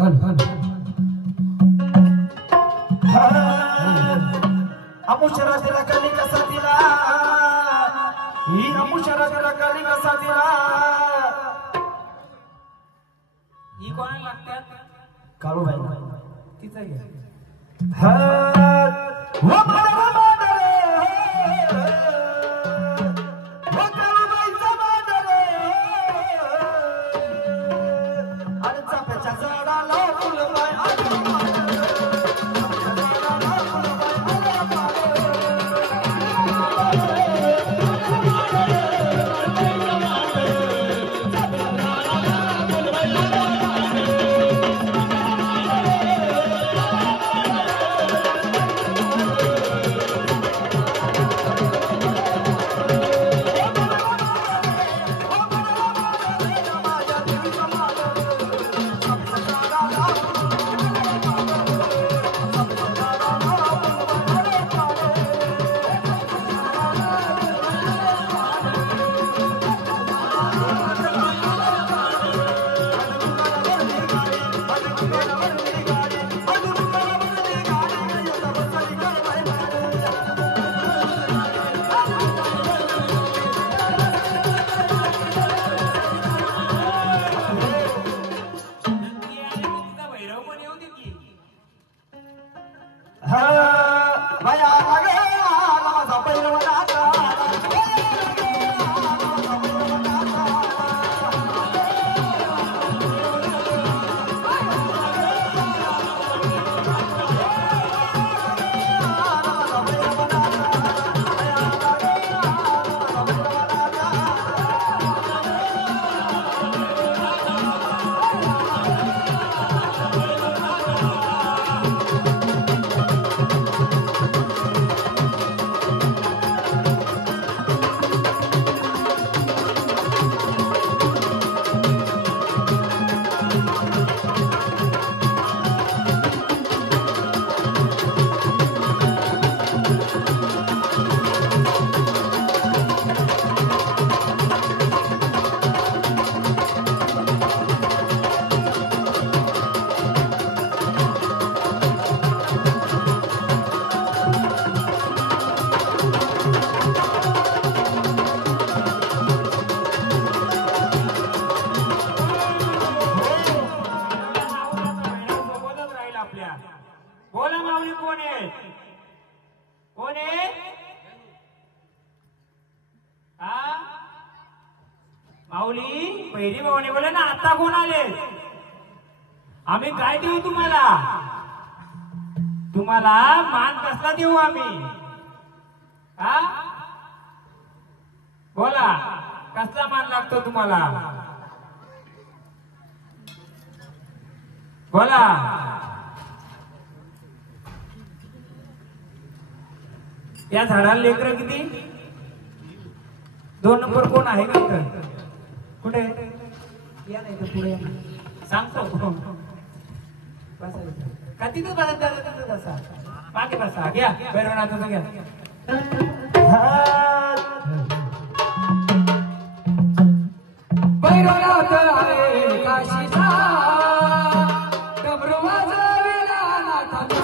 अमुशरा दिला काली कसा दिला ही अमुशरा दिला काली कसा दिला ही कोणाला लागतात काळूबाई तिचा घ्या बोला माऊली कोण आहे कोण आहे माऊली पहिली भावने बोला ना आता कोण आले आम्ही काय देऊ तुम्हाला तुम्हाला मान कसला देऊ आम्ही बोला कसला मान लागतो तुम्हाला बोला या झाडाला लेकर किती 2 नंबर कोण आहे का इथं कुठे या नाही तर पुढे सांगतो का तिथं बघत तिथं बसा मागे बसा घ्या भैरवनाथाचं घ्या भैरवनाथ आहे काशीचा डमरू वाजविला नाथाचा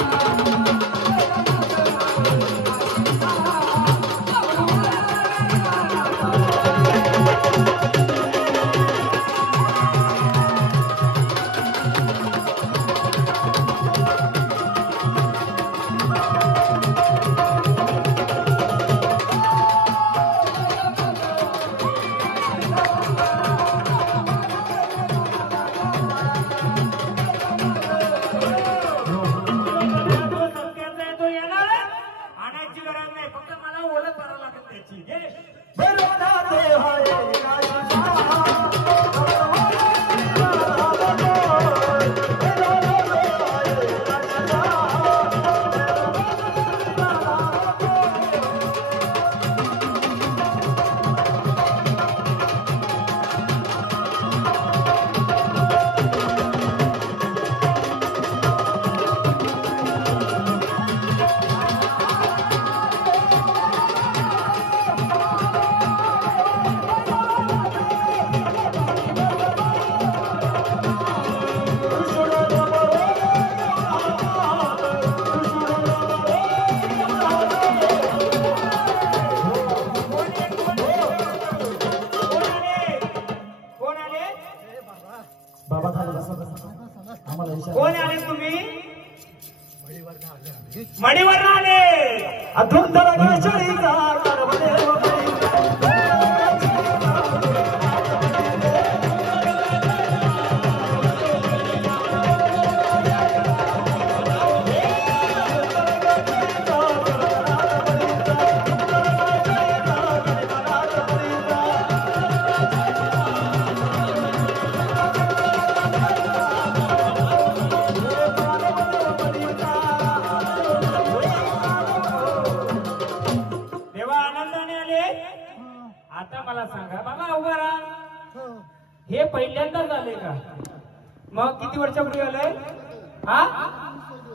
आम्हाला इशारा. कोण आले तुम्ही? मडीवर आले. धुंदर गणेशरीचा कारवले हो बाई. तेव्हा आनंदाने आले. आता मला सांगा बाबा उभा राहा. हे पहिल्यांदाच आले का? मग किती वर्षापूर्वी आलंय? हा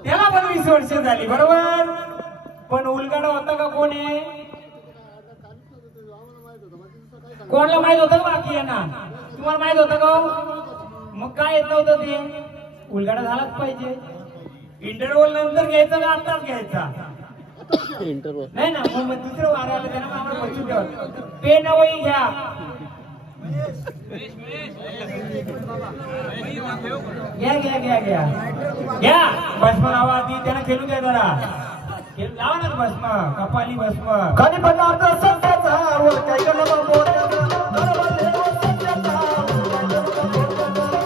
त्याला पण 20 वर्ष झाली बरोबर. पण उलगाडा होता का कोणी? कोणाला माहित होतं का? बाकी आहे ना तुम्हाला माहित होतं का? मग काय येत नव्हतं ते? उलगाडा झालाच पाहिजे. इंटरव्हल नंतर घ्यायचा का आताच घ्यायचा? नाही ना मग दुसरं वारा आलं त्याला आम्हाला बसून ठेवा. पेन वही घ्या. घ्या घ्या घ्या घ्या घ्या. भस्म लावा आधी त्याला खेळू द्या जरा. लावा ना भस्म. कपाली भस्म. खाली पदार्थ सत्याचा वर काय गलबा बोलण्याचा कारवले हो सत्याचा वर काय गलबा बोलण्याचा.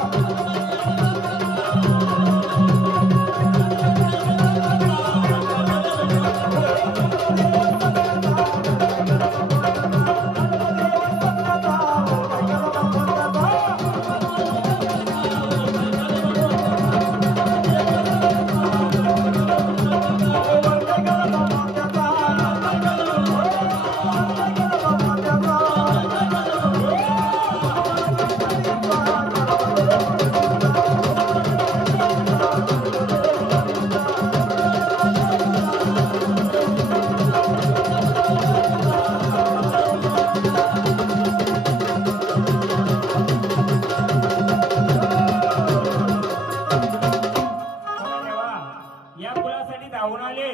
या कुलासाठी धावून आले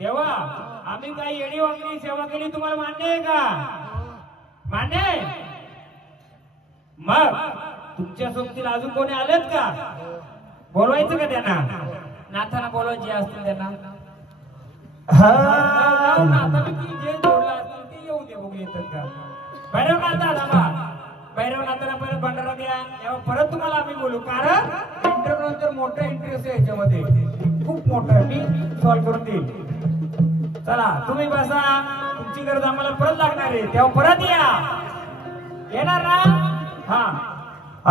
तेव्हा आम्ही काही येडी वागणी सेवा केली तुम्हाला मान्य आहे का? मान्य आहे? मग तुमच्या सोबतील अजून कोणी आलेत का? बोलवायचं का त्यांना? नाथाला बोलवायचे असतील त्यांना. नाथा जे जोडला असतील ते येऊ दे बघू येतात का? भैरवनाथा थांबा. भैरवनाथाला परत भंडारा द्या. तेव्हा परत तुम्हाला आम्ही बोलू. कारण इंटरव्ह्यू नंतर मोठा इंटरेस्ट आहे याच्यामध्ये. खूप मोठा आहे. मी सॉल्व्ह करून देईल. चला तुम्ही बसा. तुमची गरज आम्हाला परत लागणार आहे तेव्हा परत या. येणार ना? हा.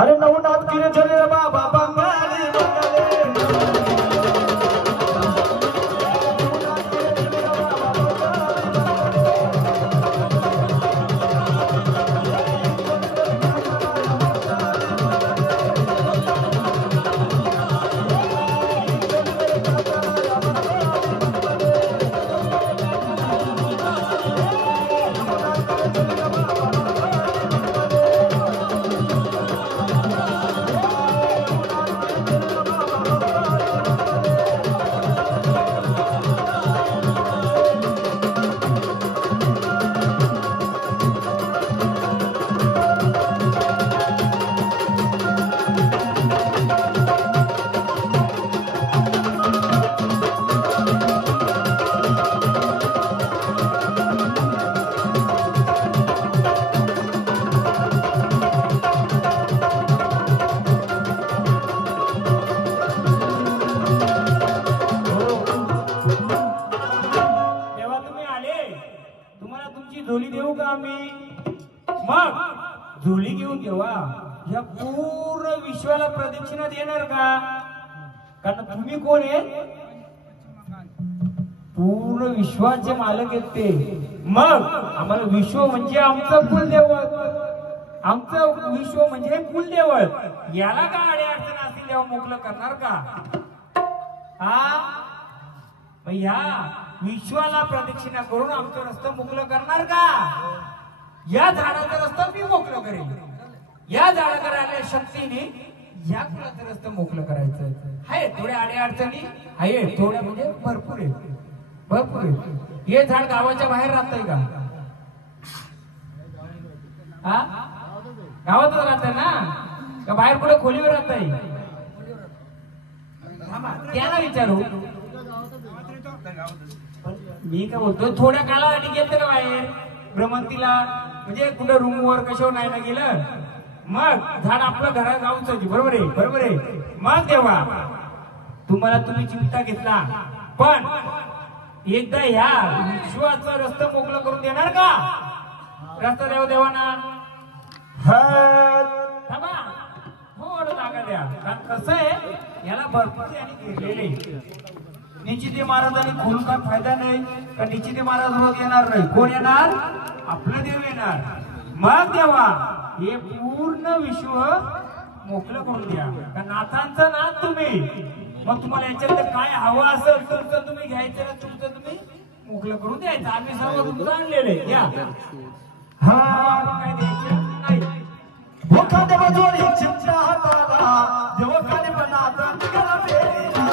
अरे नवनाथ किरे झरे बाबा बंगाली बंगाली. झोली देऊ का आम्ही? मग झोली घेऊन देवा. या पूर्ण विश्वाला प्रदक्षिणा देणार का? कारण तुम्ही कोण आहे? पूर्ण विश्वाचे मालक आहेत ते. मग आम्हाला विश्व म्हणजे आमचं कुलदैवत. आमचं विश्व म्हणजे कुलदैवत. याला का अडचण असतील तेव्हा मोकळं करणार का? हा ह्या विश्वाला प्रदक्षिणा करून आमचं रस्ता मोकळं करणार का? या झाडाचा रस्ता मी मोकळं करेल. या झाडाकडे आल्या शक्तीने या कुलाचं रस्ता मोकळं करायचं आहे. थोड्या आड्या अडचणी आहे, थोड्या म्हणजे भरपूर आहे, भरपूर आहे. हे झाड गावाच्या बाहेर राहतंय का? हा गावातच राहतंय ना. का बाहेर कुठे खोलीवर राहत आहे? त्याला विचारू. मी काय बोलतो, थोड्या कालासाठी गेलं का बाहेर भ्रमंतीला, म्हणजे कुठे रूमवर कशावर नाही ना गेलं, मग झाड आपलं घरात जाऊन बरोबर आहे, बरोबर आहे. मग देवा तुम्ही चिंता घेतला, पण एकदा ह्या विश्वाचा रस्ता मोकळं करून देणार का? रस्ता द्यावा देवाना. थांबा, थोडं जागा द्या. कारण कसं आहे, याला भरपूर आणि घेरलेले. निश्चिती महाराजांनी खोलून काय फायदा नाही, कारण निश्चिती महाराज रोज येणार नाही. कोण येणार? आपलं देव येणार. मग देवा हे पूर्ण विश्व मोकळं करून द्या. कारण नाथांचा नाथ तुम्ही, मग तुम्हाला याच्यात काय हवं असेल तुमचं तुम्ही घ्यायचं, तुमचं तुम्ही मोकळं करून द्यायचं. आम्ही सर्व तुमचं आणलेलं आहे. या काय द्यायचं नाही. देव जोडी चिंता हाताला देव काली बनाता निघाला फेरीला.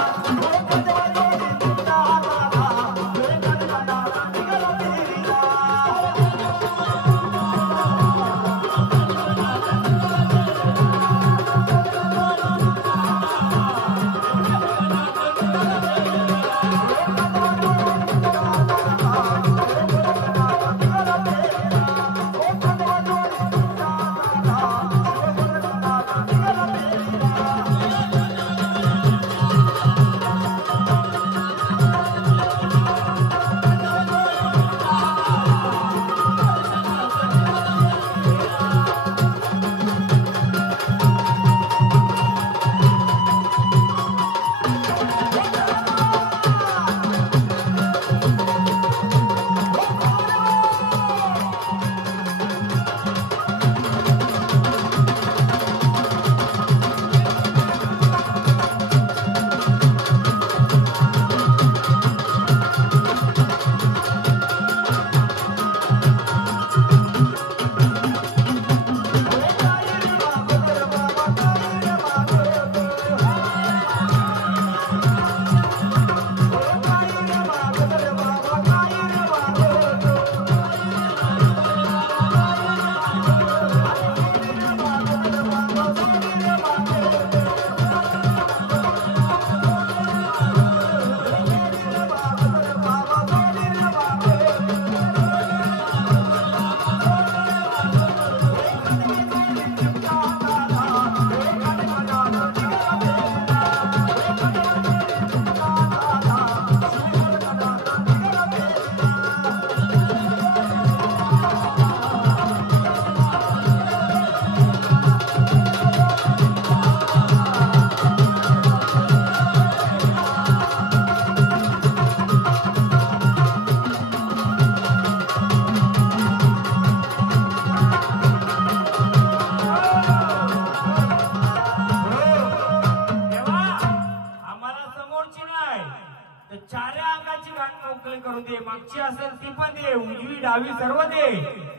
करू दे, मागची असेल ती पण दे, उजवी डावी सर्व दे,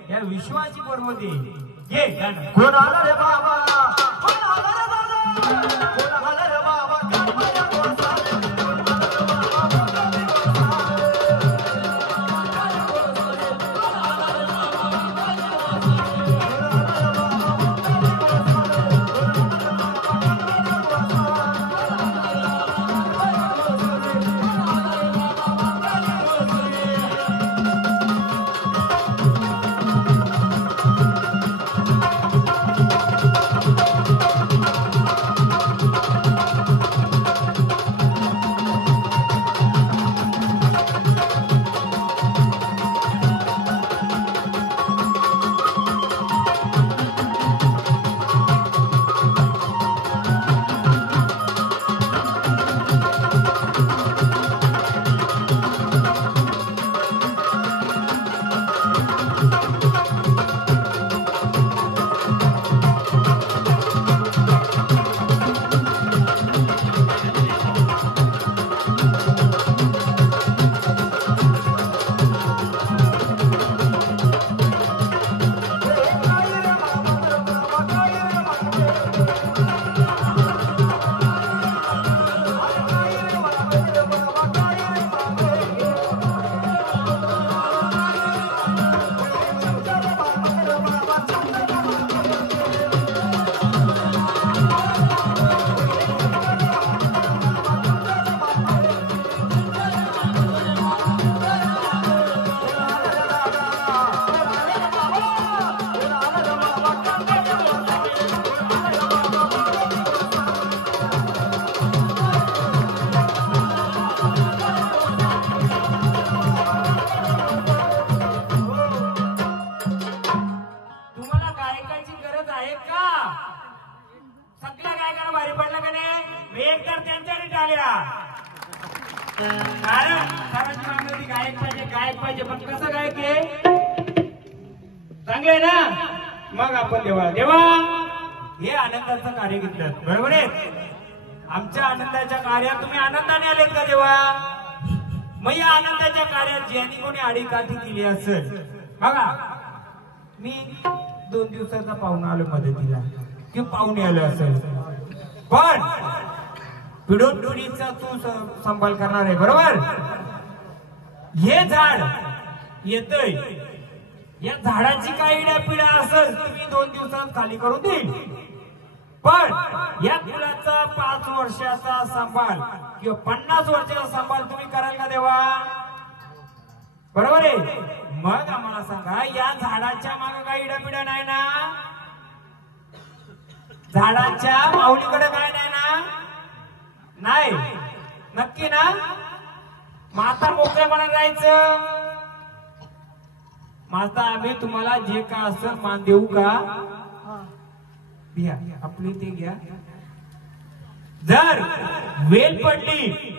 या विश्वाची पर्व दे. घे गाणं. कोण आला रे बाबा, कोण आला रे बाबा, कोण आला रे बाबा, कानमया गोसाले. आहेत का? सगळ्या गायकांना भारी पडलं का नाही? एक तर त्यांच्याकडे टाळ्या. कारण सर्वांची मागणी होती गायक पाहिजे पण कसं गायक आहे चांगले ना. मग आपण देवा हे आनंदाचं कार्य घेतलं बरोबर आहे. आमच्या आनंदाच्या कार्यात तुम्ही आनंदाने आलेत का देवा? मग या आनंदाच्या कार्यात ज्यांनी कोणी आडीकाठी केली असेल बघा. मी 2 दिवसाचा पाहुणा आलो मदतीला किंवा पाहुणे आलो असेल पण पिढून पिढीचा तू सांभाळ करणार आहे बरोबर. हे झाड येतय या झाडाची काही पिढा असेल तुम्ही 2 दिवसात खाली करून देईल पण या फुलाचा 5 वर्षाचा सांभाळ किंवा 50 वर्षाचा सांभाळ तुम्ही कराल का देवा? बरोबर आहे. मग आम्हाला सांगा या झाडाच्या मागे काही इडापिडा नाही ना? झाडाच्या माऊलीकडे काय नाही ना? नाही नक्की ना? माता मोकळेपणा राहायचं. माता आम्ही तुम्हाला जे का असं मान देऊ का? घ्या आपली ते घ्या. जर वेल पडली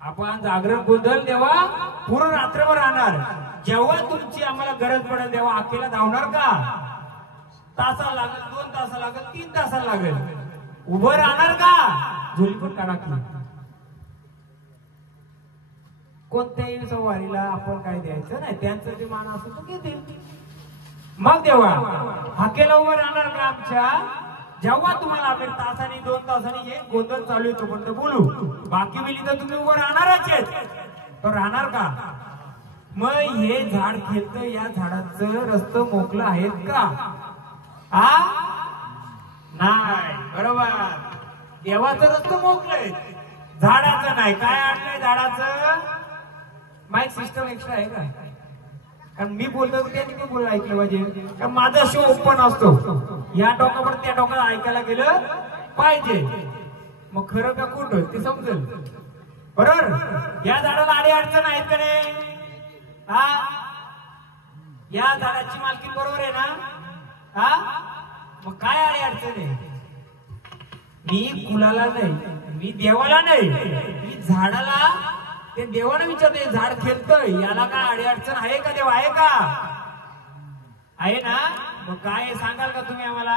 आपण जागरण गोंधळ देवा पूर्ण रात्रभर राहणार. जेव्हा तुमची आम्हाला गरज पडेल तेव्हा अकेला धावणार का? तासा लागेल 2 तास लागेल 3 तास लागेल उभं राहणार का? झोली पण काढा की. कोणत्याही सवारीला आपण काय द्यायचं नाही त्यांचं जे मान असतो तो घेतील. मग देवा हाकेला उभं राहणार का आमच्या? जेव्हा तुम्हाला आपण तासाने 2 तासाने हे गोंधळ चालू येतो पण बोलू बाकी वेळी तर तुम्ही उभं राहणारच आहेत तर राहणार का? मग हे झाड खेळतं या झाडाचं रस्तं मोकळं आहेत का? नाही बरोबर. देवाचं रस्तं मोकळं झाडाचं नाही. काय आणलंय झाडाचं? माईक सिस्टम एक्स्ट्रा आहे का? कारण मी बोलतो त्यांनी मी बोल ऐकलं पाहिजे कारण माझा शो ओपन असतो. या टोकावर त्या टोकाला ऐकायला गेलं पाहिजे. मग खरं का खोटं ते समजेल बरोबर. या झाडाला आडी अडचण आहेत का नाही? या झाडाची मालकी बरोबर आहे ना? मग काय आडी अडचण आहे? मी कुणाला नाही मी देवाला नाही मी झाडाला ते देवाला विचारते झाड खेळतंय याला काय आडी अडचण आहे का? देव आहे का? आहे ना? मग काय सांगाल का तुम्ही आम्हाला?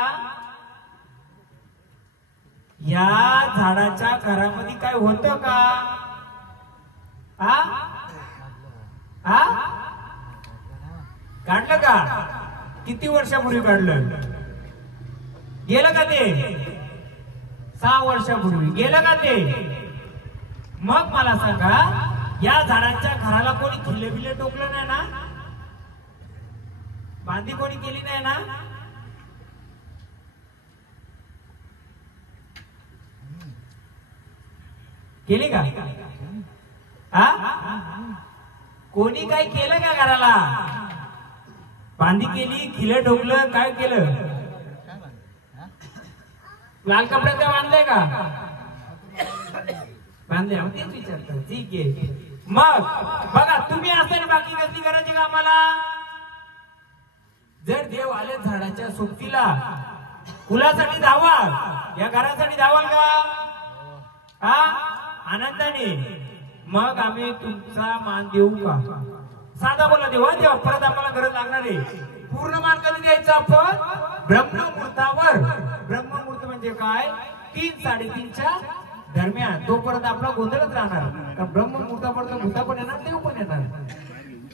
या झाडाच्या घरामध्ये काय होतं का? काढलं का? किती वर्षापूर्वी काढलं? गेलं का ते? 6 वर्षापूर्वी गेलं का ते? मग मला सांगा या झाडाच्या घराला कोणी खिल्ले बिल्ले टोकलं नाही ना? बांधी कोणी केली नाही ना? केली का? कोणी काय केलं का घराला? बांधी केली खिले ठोकलं काय केलं? लाल कपड्यात काय बांधलंय का? बांधले तेच विचारतात. ठीक आहे. मग बघा तुम्ही असताना बाकी गलती करायची का आम्हाला? जर देव आले झाडाच्या सोबतीला फुलासाठी धावाल या घरासाठी धावाल का? आनंदाने. मग आम्ही तुमचा मान देऊ का? साधा बोला देवा देवा परत आम्हाला गरज लागणार आहे. पूर्ण मान कधी द्यायचा आपण? ब्रह्ममुहूर्तावर. ब्रह्ममुहूर्त म्हणजे काय? 3-3:30च्या दरम्यान तोपर्यंत आपला गोंधळच राहणार. कारण ब्रह्ममुहूर्तापर्यंत भूता पण येणार देव पण येणार.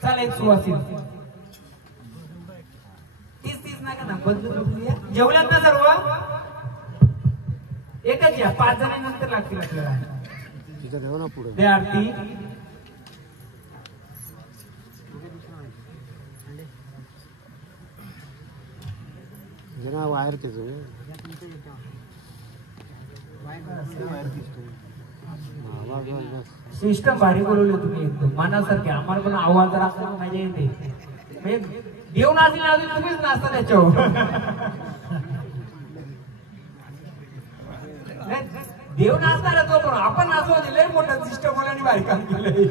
चला एक सुवासित 30 नका ना बदलून जेवल्यात ना सर्व? एकच या 5 जणांनंतर लागतील आपल्याला. दे आरती. वायर सिस्टम भारी बोलवले तुम्ही एकदम मनासारखे. आम्हाला पण आवाज राखला मजा येते. देव नाचले अजून तुम्हीच नाचता त्याच्यावर. देव नाचणार तो पण आपण नाचवा दिलंय मोठं सिस्टम वाल्याने बाहेर काम केलंय.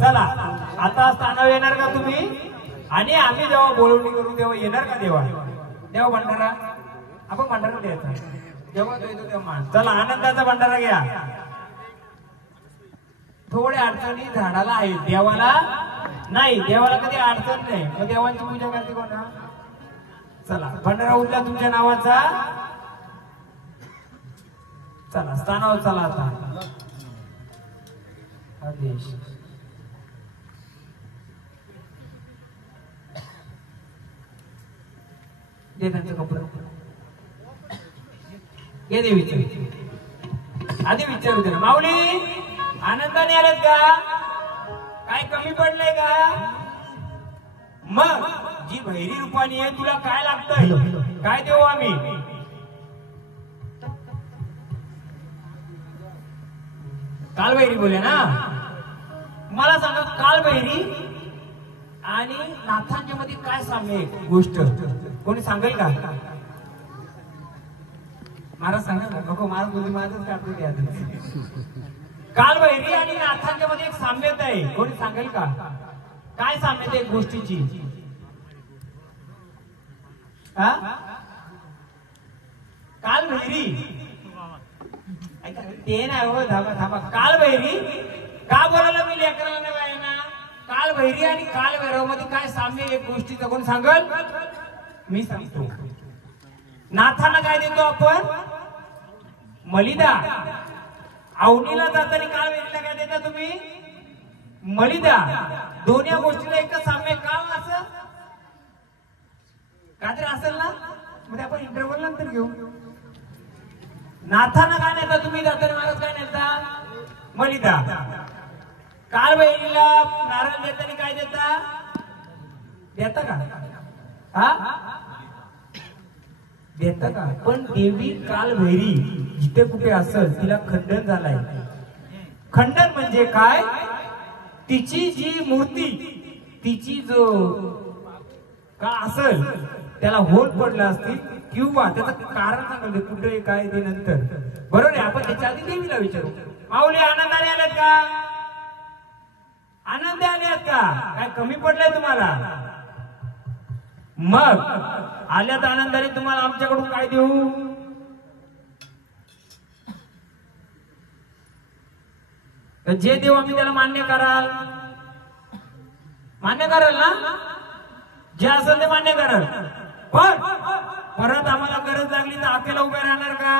चला आता स्थानावर येणार का तुम्ही? आणि आम्ही जेव्हा बोलवणी करू तेव्हा येणार का देवा? देव भंडारा आपण भंडारा द्यायचा जेव्हा तो येतो तेव्हा चला आनंदाचा भंडारा घ्या. थोडे अडचणी झाडाला आहेत देवाला नाही देवाला कधी अडचण नाही मग देवांची पूजा करते कोणा. चला भंडारा उठला तुमच्या नावाचा. चला स्थानावर चला आता आदेश दे त्यांचं कपडे हे दे विचार आधी विचारू दे माऊली आनंदाने आलेत का काय कमी पडलंय का. मग जी भैरी रूपानी आहे तुला काय लागतंय काय देऊ आम्ही. कालभैरी बोले ना मला सांगा कालभैरी आणि नाथांच्या मध्ये काय साम्य आहे गोष्ट कोणी सांगेल का. महाराज सांगा नको महाराज बोलले महाराजच काढतो द्या. कालभैरी आणि नाथांच्या मध्ये एक साम्यता आहे कोणी सांगेल का काय साम्यता आहे गोष्टीची. कालभैरी ते नाही हो थांबा थांबा कालभैरी का बोलायला मी लेकराला नाही ना. कालभैरी आणि कालभैरव मध्ये काय साम्य एक गोष्टीचं कोण सांगल मी सांगतो. नाथांना काय देतो आपण मलिदा. अवनीला जाताना कालभैरीला काय देता तुम्ही मलिदा. दोन्ही गोष्टीला एकच साम्य का असं काहीतरी असेल ना म्हणजे आपण इंटरव्हल नंतर घेऊ. नाथांना काय नेता तुम्ही जाताना महाराज काय नेता मलिदा. कालभैरीला नारळ देताना काय देता का देता का. पण देवी कालभैरी जिथे कुठे असेल तिला खंडन झालाय. खंडन म्हणजे काय तिची जी मूर्ती तिची जो का असेल त्याला होल पडला असतील किंवा त्याचं कारण सांगलं कुठे काय ते नंतर बरोबर आहे. आपण त्याच्या आधी देवीला विचारू. माऊली आनंदाने आलेत का आनंदी आलेत का काय कमी पडलंय तुम्हाला. मग आल्यात आनंदाने तुम्हाला आमच्याकडून काय देऊ. जे देऊ आम्ही त्याला मान्य कराल ना जे असेल ते मान्य कराल. पण परत आम्हाला गरज लागली तर आपल्याला उभे राहणार का.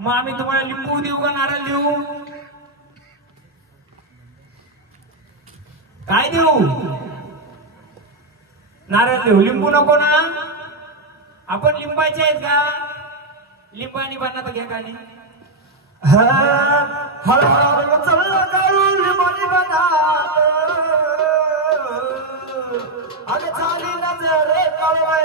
मग आम्ही तुम्हाला लिंबू देऊ का नारळ देऊ काय देऊ. नारळ देऊ लिंबू नको ना. आपण लिंबाचे आहेत का लिंबानी बनना तर घ्या खाली. हळहळ चल काळू लिंबानी बना अग चाली नजर काळवाय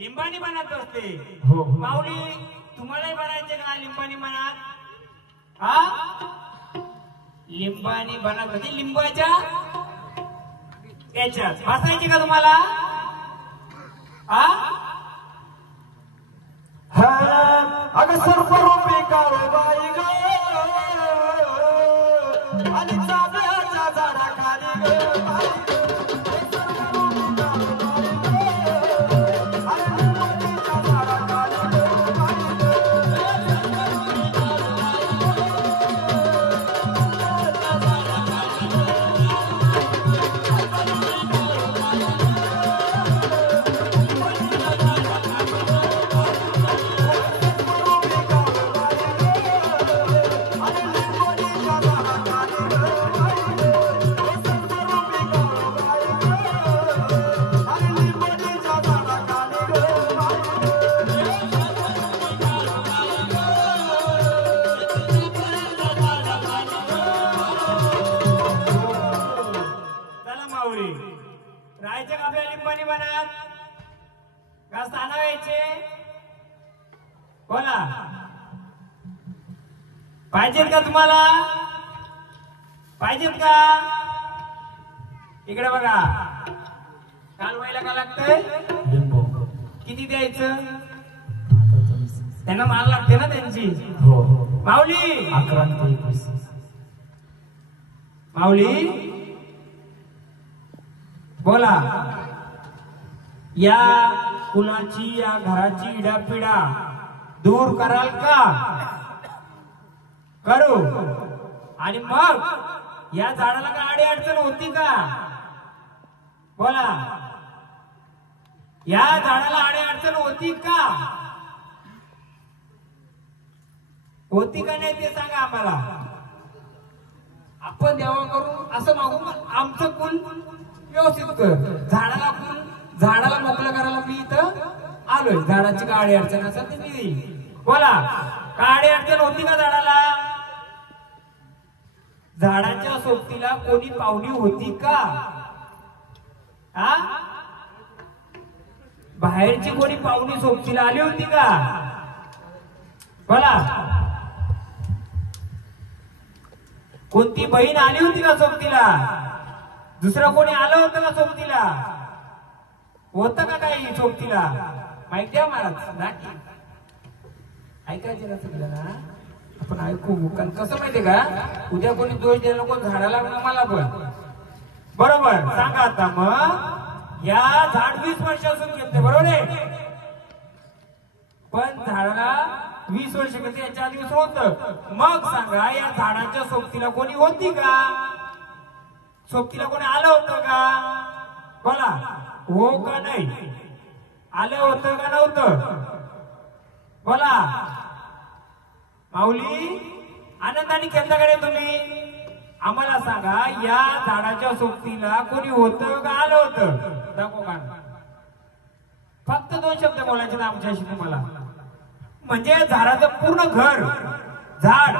लिंबानी बनत असते. माऊली तुम्हालाही बनायचे का लिंबानी मनात लिंबानी बनत होती लिंबाच्या याच्यात बसायचे का तुम्हाला अग सर्व रूपी काळूबाई ग आणि चाफ्याच्या झाडाखाली ग का स्थान व्हायचे? बोला, पाहिजेत का तुम्हाला? पाहिजेत का? इकडे बघा, कालवायला का लागतंय? लिंबू किती द्यायचं? त्यांना माल लागते ना त्यांची. हो माऊली 11 ते 21. माऊली बोला, या कुलाची या घराची इडापिडा दूर कराल का? करू. आणि मग या झाडाला का आडी अडचण होती का? बोला, या झाडाला आडी अडचण होती का? होती का नाही ते सांगा आम्हाला. आपण देवा करून असं मागू, आमचं कुल व्यवस्थित कर. झाडाला मोकळं करायला मी इथं आलोय. झाडाची काळी अडचण असेल तर मी देईन. बोला, काळी अडचण होती का झाडाला? झाडाच्या सोबतीला कोणी पाहुणी होती का? हा, बाहेरची कोणी पाहुणी सोबतीला आली होती का? बोला, कोणती बहीण आली होती का सोबतीला? दुसरं कोणी आलं होतं का सोबतीला? होतं का काही सोबतीला? माहिती आहे महाराज? ऐकायचे ना सगळ्यांना, आपण ऐकू. कारण कसं माहितीये का, उद्या कोणी दोष द्यायला नको झाडाला ना मला पण. बरोबर सांगा आता. मग या झाड 20 वर्षापासून घेतले, बरोबर आहे? पण झाडाला 20 वर्ष घेतले, याच्या आधी होतं. मग सांगा, या झाडाच्या सोबतीला कोणी होती का? सोबतीला कोणी आलं होतं का? बोला, हो का नाही? आलं होतं का नव्हतं? बोला, माऊली आनंदाने खेळता का रे तुम्ही? आम्हाला सांगा, या झाडाच्या सोबतीला कोणी होतं का आलं होतं? दाखव का. फक्त 2 शब्द बोलायचे ना आमच्याशी तुम्हाला. म्हणजे झाडाचं पूर्ण घर, झाड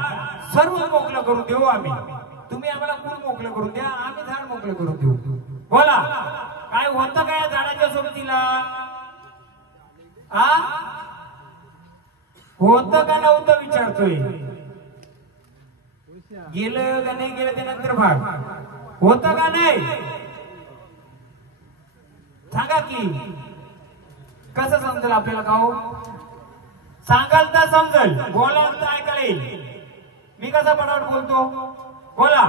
सर्व मोकळं करून देऊ आम्ही. तुम्ही आम्हाला पूर्ण मोकळं करून द्या, आम्ही झाड मोकळं करून देऊ. बोला, काय होतं का या झाडाच्या सोबतीला? आ, होतं का नव्हतं विचारतोय. गेलं का नाही गेलं ते नंतर भाग. होतं का नाही सांगा की. कसं समजेल आपल्याला? का हो, सांगाल तर समजेल, बोलाल तर ऐकायला येईल. मी कसा पटापट बोलतो? बोला,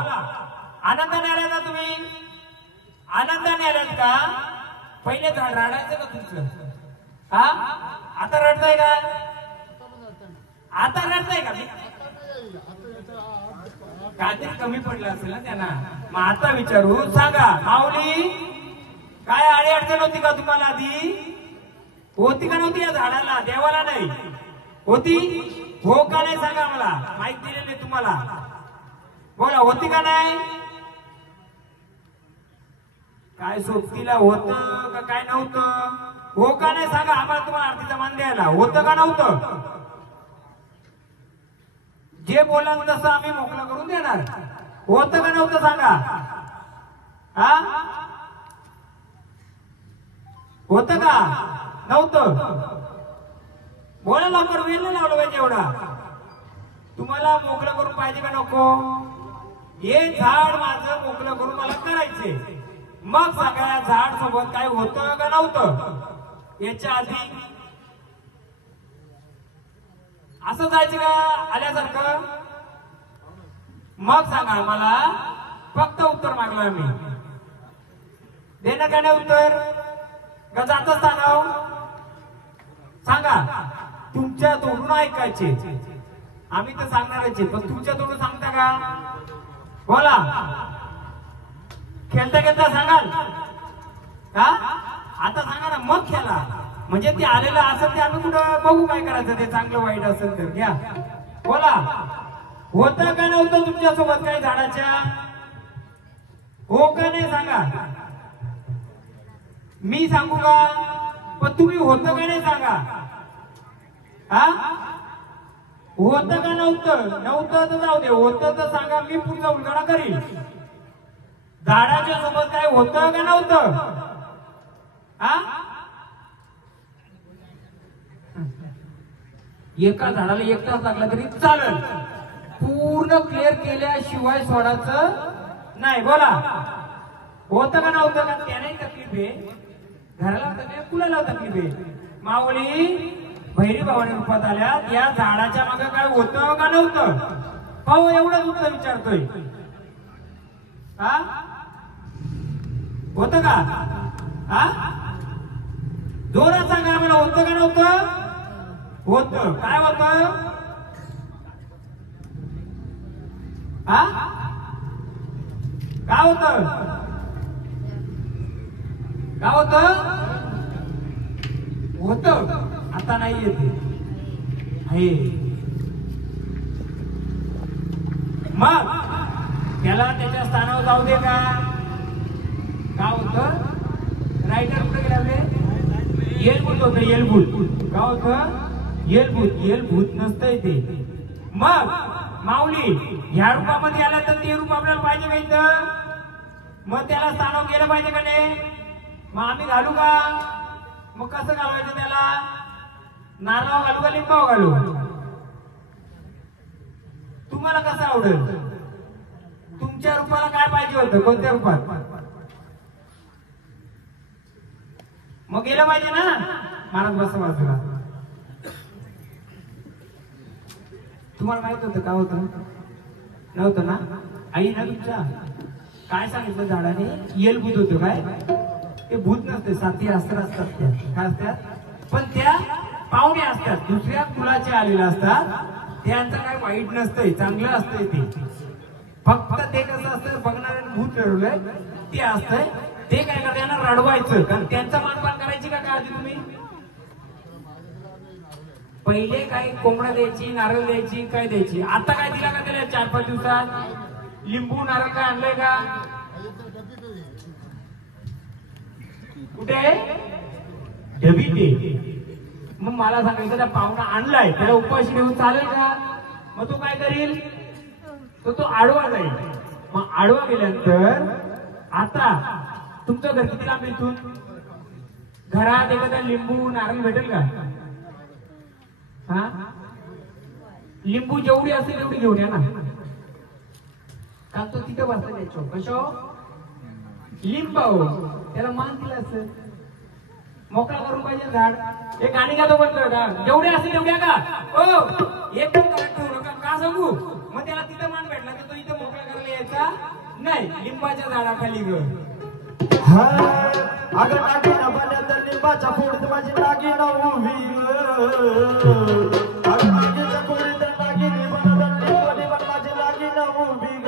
आनंदाने आलात ना तुम्ही? आनंदाने आलात का? पहिले झाड रडायचं का तुमचं? हा, आता रडताय का? आता रडताय का? काहीतरी कमी पडलं असेल ना त्यांना. मग आता विचारू, सांगा माऊली, काय आडी अडचण होती का तुम्हाला आधी? होती का नव्हती या झाडाला? देवाला नाही होती? हो का नाही सांगा मला. माहिती दिलेली तुम्हाला. बोला, होती का नाही? काय सोबतीला होतं का काय नव्हतं? हो का नाही सांगा आम्हाला. तुम्हाला आरतीचा मान द्यायला होतं का नव्हतं? जे बोलाल तसं आम्ही मोकळं करून देणार. होतं का नव्हतं सांगा. हा, होतं का नव्हतं? बोला लवकर, वेळ नाही लावलं पाहिजे एवढा. तुम्हाला मोकळं करून पाहिजे का नको? हे झाड माझं मोकळं करून मला करायचे. मग सांगा, या झाड सोबत काय होतं का नव्हतं? याच्या आधी असं जायचं का आल्यासारखं? मग सांगा मला. फक्त उत्तर मागलं आम्ही. देणं का नाही उत्तर? का जात असताना सांगा. तुमच्या तोडून ऐकायचे, आम्ही तर सांगणारच, पण तुमच्या तोडून सांगता का? बोला, खेळता खेळता सांगाल का? आता सांगा ना, मग खेळा. म्हणजे ते आलेलं असं ते आम्ही कुठं बघू काय करायचं. ते चांगलं वाईट असेल तर घ्या. बोला, होतं का नव्हतं तुमच्या सोबत काही झाडाच्या? हो का नाही सांगा. मी सांगू का? पण तुम्ही होतं का नाही सांगा. हा, होतं का नव्हतं? नव्हतं तर जाऊ दे, होतं तर सांगा. मी पुढचा उलगडा करीन. झाडाच्या सोबत काय होतं का नव्हतं? हा, एका झाडाला 1 तास लागला तरी चालेल, पूर्ण क्लिअर केल्याशिवाय सोडायचं नाही. बोला, होतं का नव्हतं का? त्याने तकलीफ आहे, घराला तकलीफ, कुणाला तकलीफ आहे? माऊली भैरी भावाने रूपात आल्या, त्या झाडाच्या मागे काय होतं का नव्हतं? पाहू, एवढंच उत्तर विचारतोय. हा, होतं का? हा, जोरात सांगा मला, होतं का नव्हतं? होतं. काय होतं? हा, काय होतं? काय होतं? होतं. आता नाही येते आहे. मग त्याला त्याच्या स्थानावर जाऊ दे का? काय होतं? रायटर कुठे गेले? येलभूत होतं, येलभूत. काय होतं? येलभूत. येलभूत नसतंय ते. मग माऊली ह्या रूपामध्ये आला तर ते रूप आपल्याला पाहिजे का इथं? मग त्याला स्थानावर गेलं पाहिजे का नाही? मग आम्ही घालू का? मग कसं घालवायचं त्याला? नारळ घालू का लिंबाव घालू? तुम्हाला कसं आवडेल? तुमच्या रूपाला काय पाहिजे होतं? कोणत्या रूपात? मग गेलं पाहिजे ना. महाराज बस बाजूला. तुम्हाला माहित होतं का? होतं नव्हतं ना? आई ना तुमच्या काय सांगितलं झाडाने? येलभूत होतं. काय ते भूत नसते, साथी अस्त्र असतात. त्या काय असतात? पण त्या पाहुणे असतात, दुसऱ्या कुलाचे आलेले असतात. त्यांचं काय वाईट नसतंय, चांगलं असतंय. ते फक्त ते कसं असतं, बघणाऱ्याने भूत ठरवलंय ते असतंय. ते काय करतात? त्यांना रडवायचं, कारण त्यांचा मानपान करायची का काळजी तुम्ही? पहिले काही कोंबडा द्यायची, नारळ द्यायची, काय द्यायची. आता काय दिला का त्याला? 4-5 दिवसात लिंबू नारळ काय आणलंय का? कुठे? डबी ते. मग मला सांगायचं, त्या पाहुणा आणलाय, त्याला उपाशी घेऊन चालेल का? मग तो काय करील? तो आडवा जाईल. मग आडवा गेल्यानंतर आता तुमचं घर किती लांब इथून? घरात एखादा लिंबू नारळ भेटेल का? हा, लिंबू जेवढी असेल तेवढी घेऊन या ना. कारण तो तिथं बसला द्यायचो. कशो? लिंबाव. त्याला मान दिला असेल, मोकळा करून पाहिजे झाड. एक गाणी का तो म्हणतोय का? जेवढे असेल तेवढ्या का? हो, एक पण करेक्ट होऊ नका. का सांगू? मग त्याला तिथं मान भेटला तर तो इथं मोकळा करायला यायचा नाही. लिंबाच्या झाडाखाली ग. अगं नागिन बन्या तर लिंबाच्या पोळीत माझी नागिन उभी ग. अगं नागिनच्या पोळीत नागिनी बनत लिंबली पण माझी नागिन उभी ग.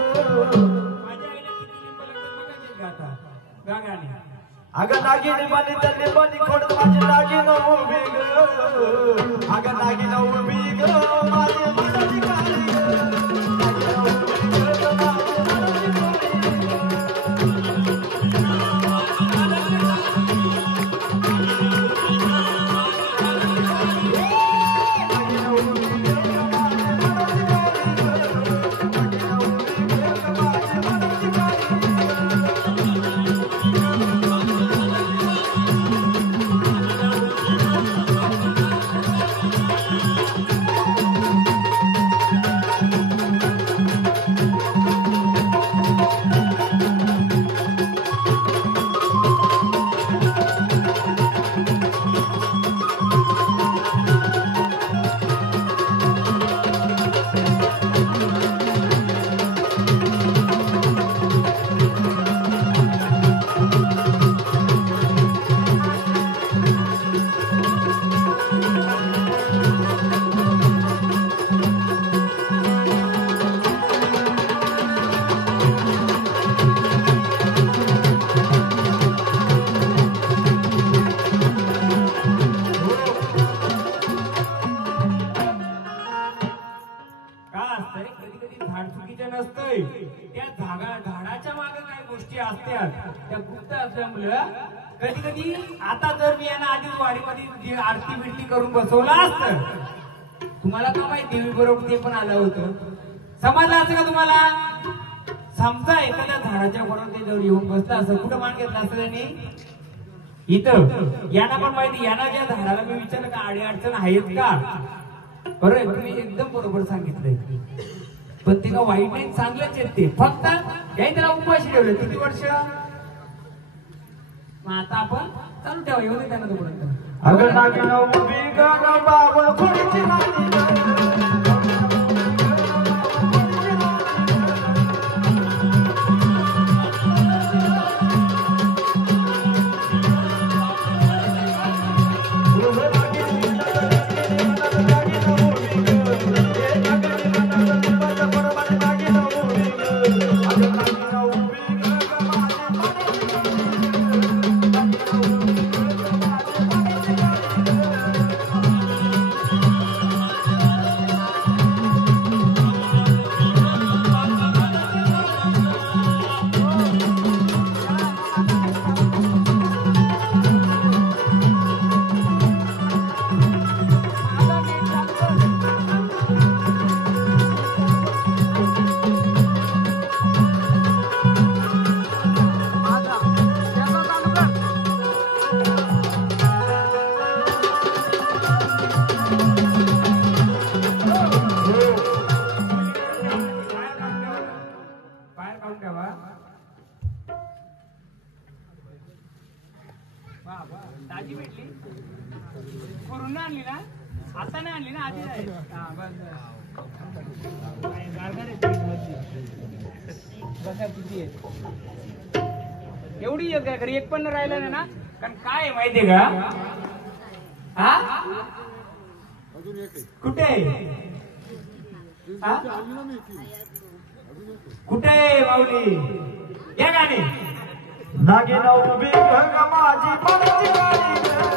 माझ्या आईला किती लिंब लागतात बघायचे का आता? गा गाणी. अगं नागिनी बनी तर लिंबली खोडत माझी नागिन उभी ग. अगं नागिन उभी ग, माझी मनाची काळी ग. झाडाच्या मागे काय गोष्टी असतात त्या गुप्त असल्यामुळं कधी कधी आता जर मी यांना आधीच वाडीमध्ये आरती बिरती करून बसवला असत, तुम्हाला का माहिती देवी बरोबर ते पण आलं होतं, समजलं असं का तुम्हाला? समजा एखाद्या झाडाच्या बरोबर ते जवळ येऊन बसला असं, कुठं मान घेतला असं त्यांनी? इथं यांना पण माहिती, यांना ज्या झाडाला मी विचारलं का अडी अडचण आहेत का? बरोबर आहे, तुम्ही एकदम बरोबर सांगितलंय. पण ते का वाईट नाही, चांगलंच आहेत ते. फक्त काही त्याला उपाशी ठेवले. किती वर्ष? मग आता आपण चालू ठेवा, येऊ दे त्यांना तोपर्यंत. अगं नागिन उभी गं बाबळ खोडीची नागिन. ताजी भेटली, करून आणली ना? आता नाही आणली ना, आधी आहे. बघा किती आहे, एवढी येत काय घरी, एक पण राहिला नाही ना. कारण काय आहे माहितीये का? हा कुठे कुठे माऊली या गाणी. नागिन उभी गं माझी मनची गाडी गं.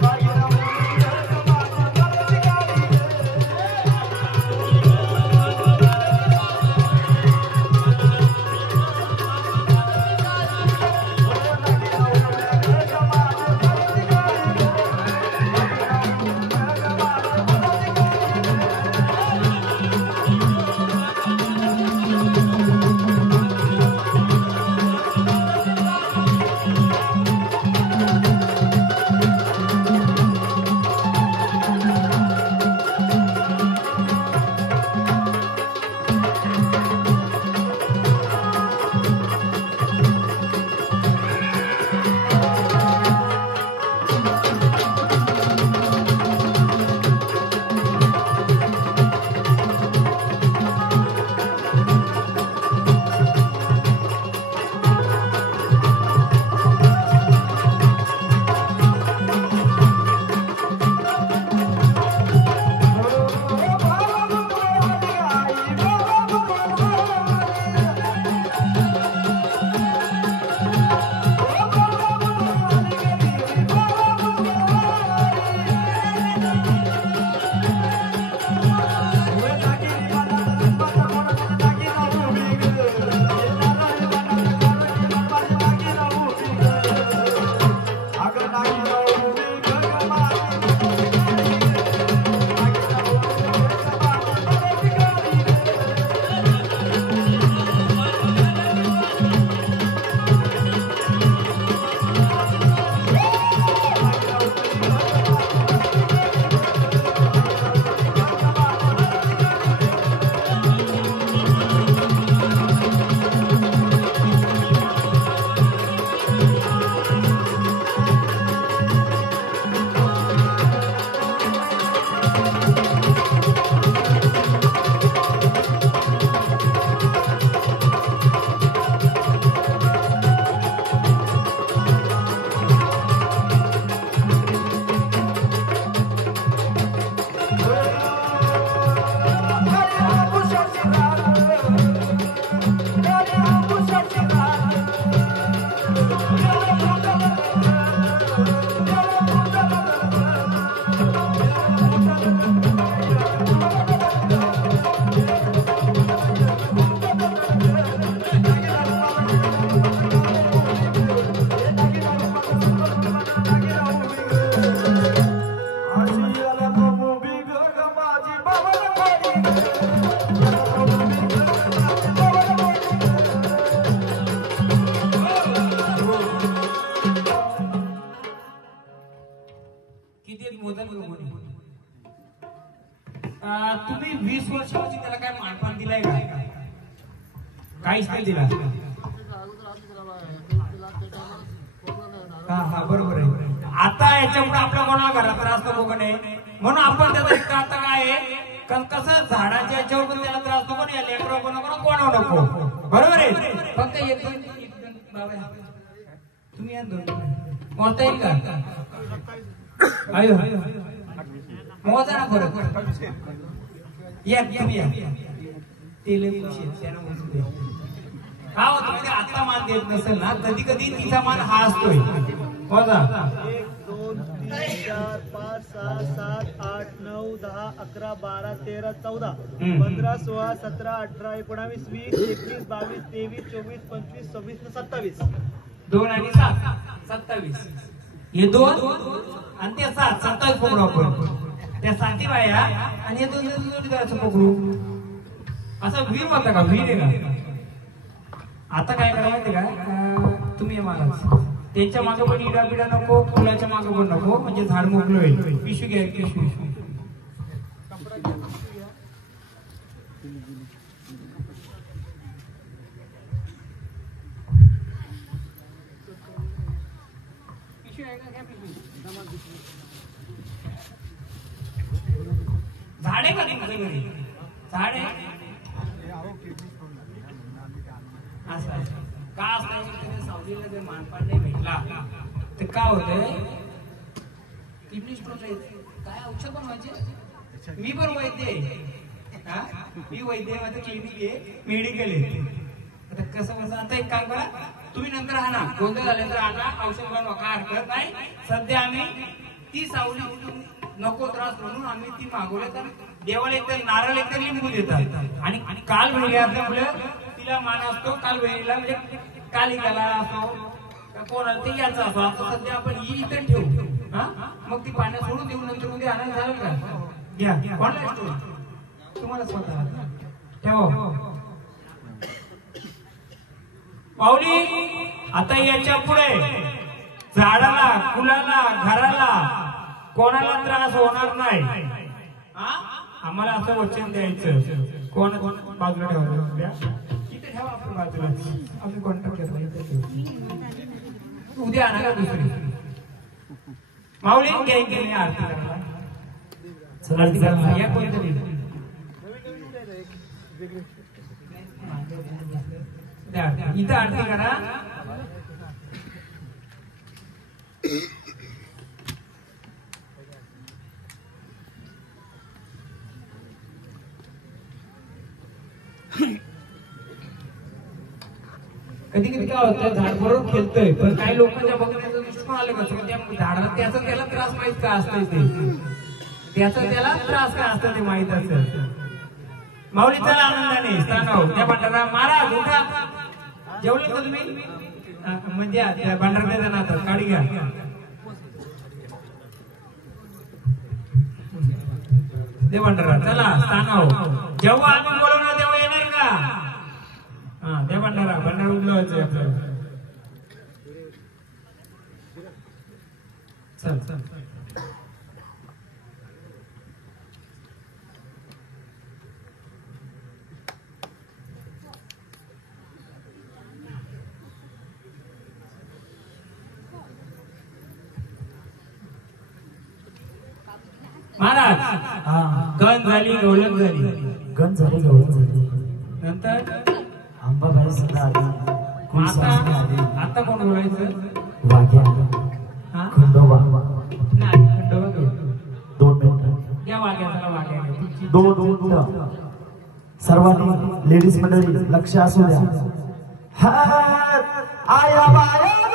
नागिन उभी गं माझी मनची गाडी मोदल कोणी तुम्ही 20 वर्षाची त्याला काय मानपान दिलाय का? काहीच नाही दिला. हा बरोबर आहे. आता याच्यामुळे आपल्या कोणाला घरात त्रास नको का नाही, म्हणून आपण त्याचा एक आता काय आहे कसं झाडाच्या याच्यावर पण त्याला त्रास नको या लेकरं पण नको कोणावर नको. बरोबर आहे. फक्त एक बाबा तुम्ही या मोजता येईल का? आयो मोजा ना परत या तुम्ही या तेल का होत म्हणजे आता मान देत नसेल ना कधी कधी तिचा मान हा असतोय. मोजा 1 2 3 4 5 6 7 8 9 10 11 12 13 14 15 16 17 18 19 20 21 22 23 24 25 26 27 2 आणि 7 27 हे 2 आणि ते 7 27 पकडू आपण. त्या 7 बाया आणि हे 2 जोडीदाराचं पकडू. असं वीर होता का? वीर आहे का? आता काय करा माहिती का तुम्ही महाराज त्यांच्या मागे पण इडा बिडा नको फुलाच्या मागे पण नको म्हणजे झाड मोकळं होईल. पिशवी घ्या पिशवी. झाडे का तुमच्या घरी? झाडे असं का असं सावलीला जर मानपान नाही भेटला तर काय होतंय किडनी स्टोन काय औषध बनवायचे. मी पण वैद्य आहे. मी वैद्य माझं क्लिनिक आहे मेडिकल आहे. आता कसं आता एक काम करा तुम्ही नंतर आणा गोंधळ झाले तर आणा औषध बनवा काय हरकत नाही. सध्या आम्ही ती सावली नको त्रास म्हणून आम्ही ती मागवले तर देवाला एकतर नारळ एकतर लिंबू देतात आणि काल वेळी असल्यामुळे तिला मान असतो. काल वेळीला म्हणजे कालिकाला असो कोणाला ते याचा असो. आता सध्या आपण ही इथं ठेवू मग ती पाण्यात सोडून देऊ नंतर उद्या आनंद झालं का? घ्या ऑनलाईन स्टोर तुम्हाला स्वतः ठेवा. माऊली आता याच्या पुढे झाडाला फुलाला घराला कोणाला त्रास होणार नाही. आम्हाला असं वचन द्यायचं. कोण बाजूला ठेवायचं इथे ठेवा आपण बाजूला आम्ही कॉन्टॅक्ट करतो. उद्या आणा का दुसरी माऊली घ्यायची आरती करायला या कोणतरी इथं आरती करा. कधी कधी काय होतं झाड बरोबर खेळतोय पण काही लोकांच्या बघण्याचं दृष्टिकोन आलं कसं त्या झाडाला त्याचा त्याला त्रास माहित का असतंय ते त्याचा त्याला त्रास काय असतं ते माहित असतं. माऊली चला आनंदाने स्थानावर त्या भंडारा मारा उठा. जेवले का तुम्ही? म्हणजे त्या भंडारा ना तर काढी घ्या. ते भंडारा चला स्थानावर जेव्हा आम्ही बोलवणार तेव्हा येणार का? हा त्या भंडारा उचलवायचं आपल्याला. चल चल महाराज गण झाली गवळण झाली. गण झाली गवळण झाली नंतर अंबाबाई सदा आता कोण बोलायचं? वाघ्या खंडोबा नाही खंडोबा 2 मिनिटं या वाघ्याला वाघ्या 2 मिनिटं. सर्वांनी लेडीज मंडळी लक्ष असू द्या. आया बाया